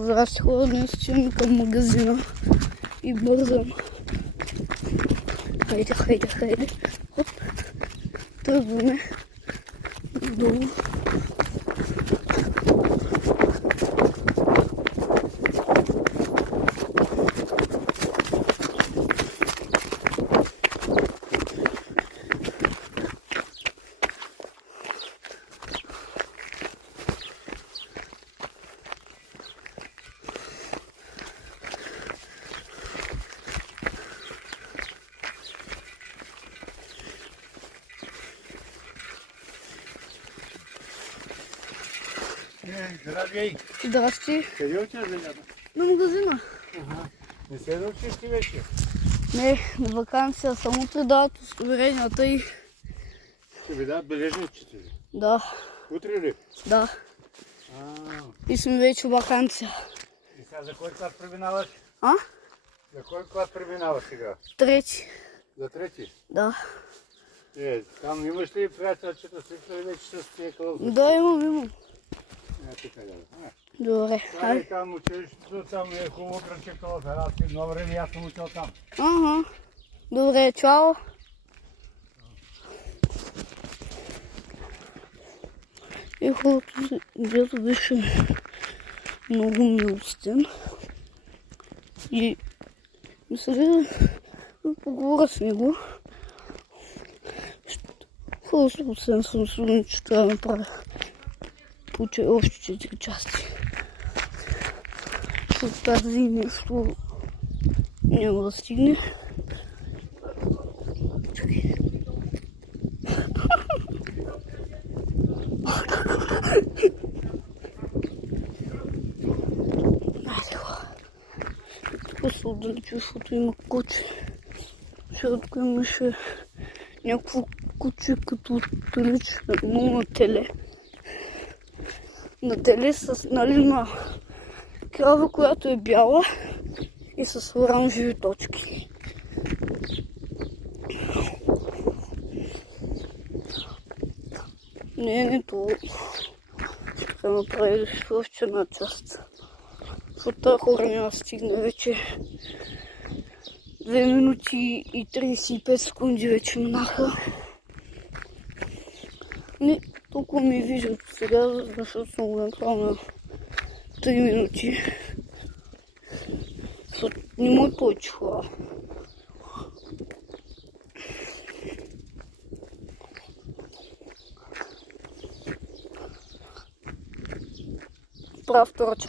Здрасти, хора, днес отивам към магазина и бързам. Хайде. Хоп. Тръгваме долу. Здравей! Здрасти. Къде отиваш за лято? На магазина. Не се научиш ти вече? Не, на вакансия само предават удостоверенията и... Ще ви дадат бележниците ли? Да, Утре ли? да. И сме вече в вакансия. И сега за кой клас преминаваш? А? За кой клас преминаваш сега? Трети. За трети? Да. Там имаш ли приятелчета, свикнали вече с тия кълъвки? Да, имам. Тук е. Добре. Ай, там училището, там е хубаво градче кълъв. Аз едно време аз съм учил там. Ага. Добре, чао. И хората си, дето беше много милостен. И мисля да поговоря с него. Просто съм сигурен, че трябва да направя още 4 части. Защото тази нещо няма да стигне. Чакай. Айде хора. Тук се отдалечи, защото има куче. Сега тук имаше някакво куче като лично на теле. На теле с на крава, която е бяла и с оранжеви точки. Не, това ще направи още една част. Защото тази хора няма да стигне вече 2 минути и 35 секунди вече минаха. Не, толкова ми виждат сега, защото съм го направил на 3 минути. Защото не му е повече хора. Правя втора част.